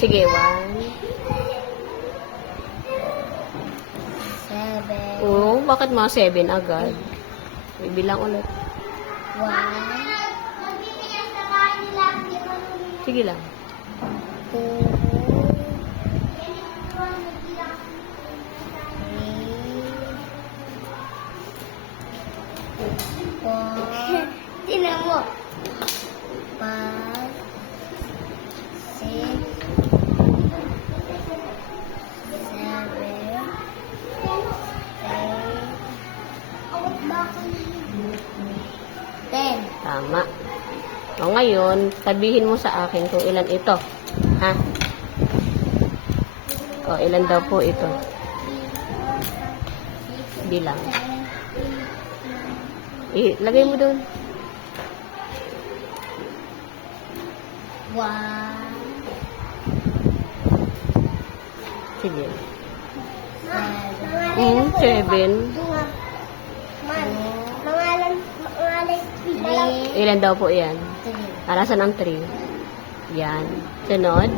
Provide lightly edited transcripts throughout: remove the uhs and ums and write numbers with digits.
Sige, 1. 7. Oo, bakit mga 7 agad? Ibilang ulit. 1. Sige lang. 2. 4. Tinan mo. 5. 6. 7. 8. 10. Tama. O ngayon, sabihin mo sa akin kung ilan ito. Ha? O, ilan daw po ito? Bilang. Lagay mo doon. 1. Sige. 7. 7. Ilan daw po yan? 3. Arasan ang 3. Yan. Sunod.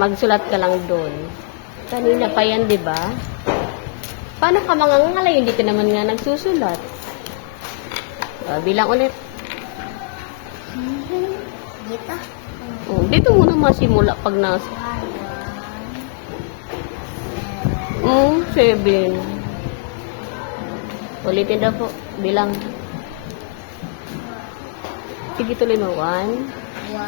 Magsulat ka lang doon. Kanina pa yan, di ba? Paano ka mangangalay? Hindi ka naman nga nagsusulat. Bilang ulit. Dito. Dito muna masimula pag nas... 7. Ulitin daw po. Bilang. Sige, tuloy mo. 1. 1, 2, 3,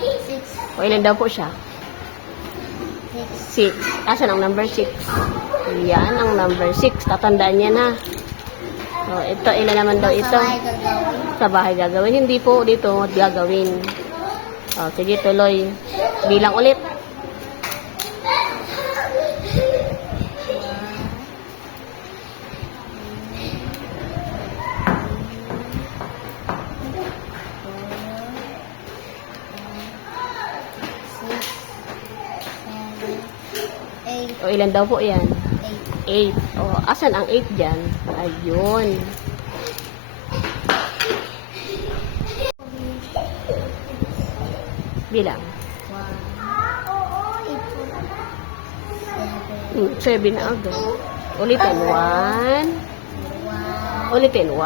4, 5, 6. O, ilan daw po siya? 6. Asan ang number 6? Yan ang number 6. Tatandaan niya na. O, ito, ilan naman daw ito? Sa bahay gagawin. Hindi po dito gagawin. O, sige, tuloy. Bilang ulit. 8. O, ilan daw po yan? 8. O, asan ang 8 dyan? Ayun. Bilang. 7 na agad. Ulitin. 1. Ulitin. 1.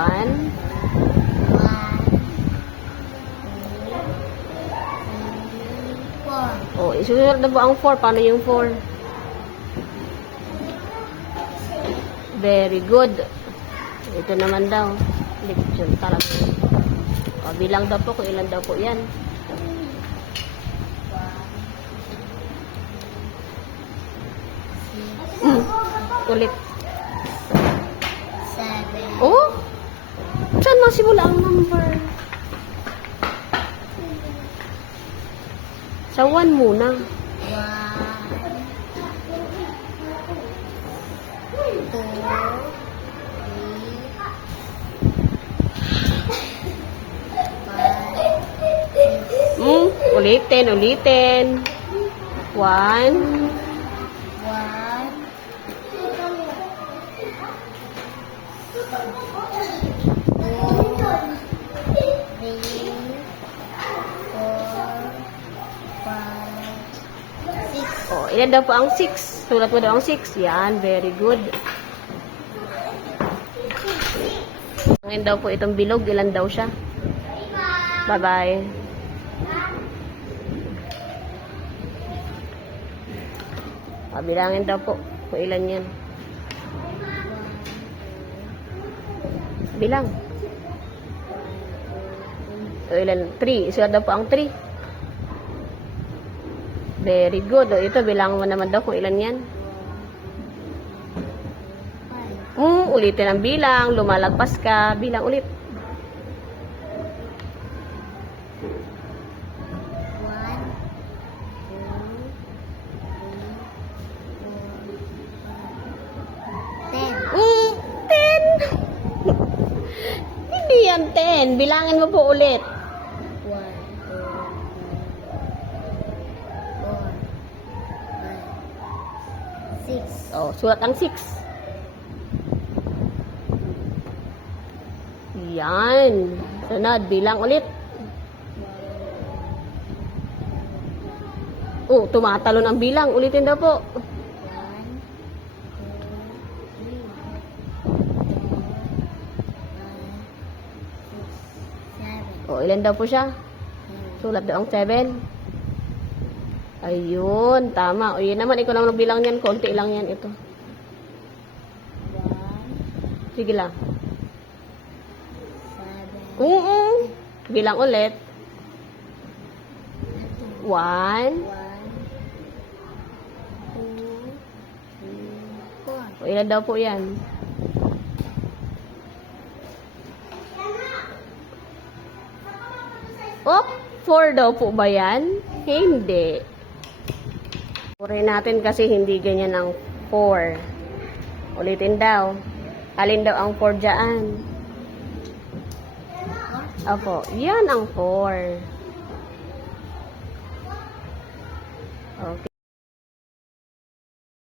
4. O, isusunod na ba ang 4? Paano yung 4? Very good. Ito naman daw. Leksyon talaga. O, bilang daw po kung ilan daw po yan. Ulit. 7. Oh? Saan masimula ang number? Sa 1 muna. 1, 2, 3, 4, 5, 6. Ulitin. 1. 6. Oh, ilan daw po ang 6? Sulat mo daw ang 6. Yan, very good. Ngayon daw po itong bilog, ilan daw siya? Bye-bye. Bilangin daw po kung ilan yan. Bilang. O, ilan? 3. Isulat daw po ang 3. Very good. O, ito, bilangan mo naman daw kung ilan yan. Ulitin ang bilang. Lumalagpas ka. Bilang ulit. 10. Bilangin mo po ulit. 1, 2, 3, 4, 5, 6. Oh, sulat ang 6. Yan. Sunod, bilang ulit. Oh, tumatalon ang bilang. Ulitin daw po. 1, 2, 3, 4, 5, 6, 7, Oh, ilan daw po siya? 8, Sulat daw ang 7. Ayun, tama. O, yun naman, ikaw lang nagbilang yan. Konti lang yan ito. 1, Sige lang. 7, Bilang ulit. 1, 1, 2, 3, 4. o ilan daw po yan? Oh, 4 daw po ba yan? Hindi. Purin natin kasi hindi ganyan ang 4. Ulitin daw. Alin daw ang 4 dyan? Opo, yan ang 4. Okay.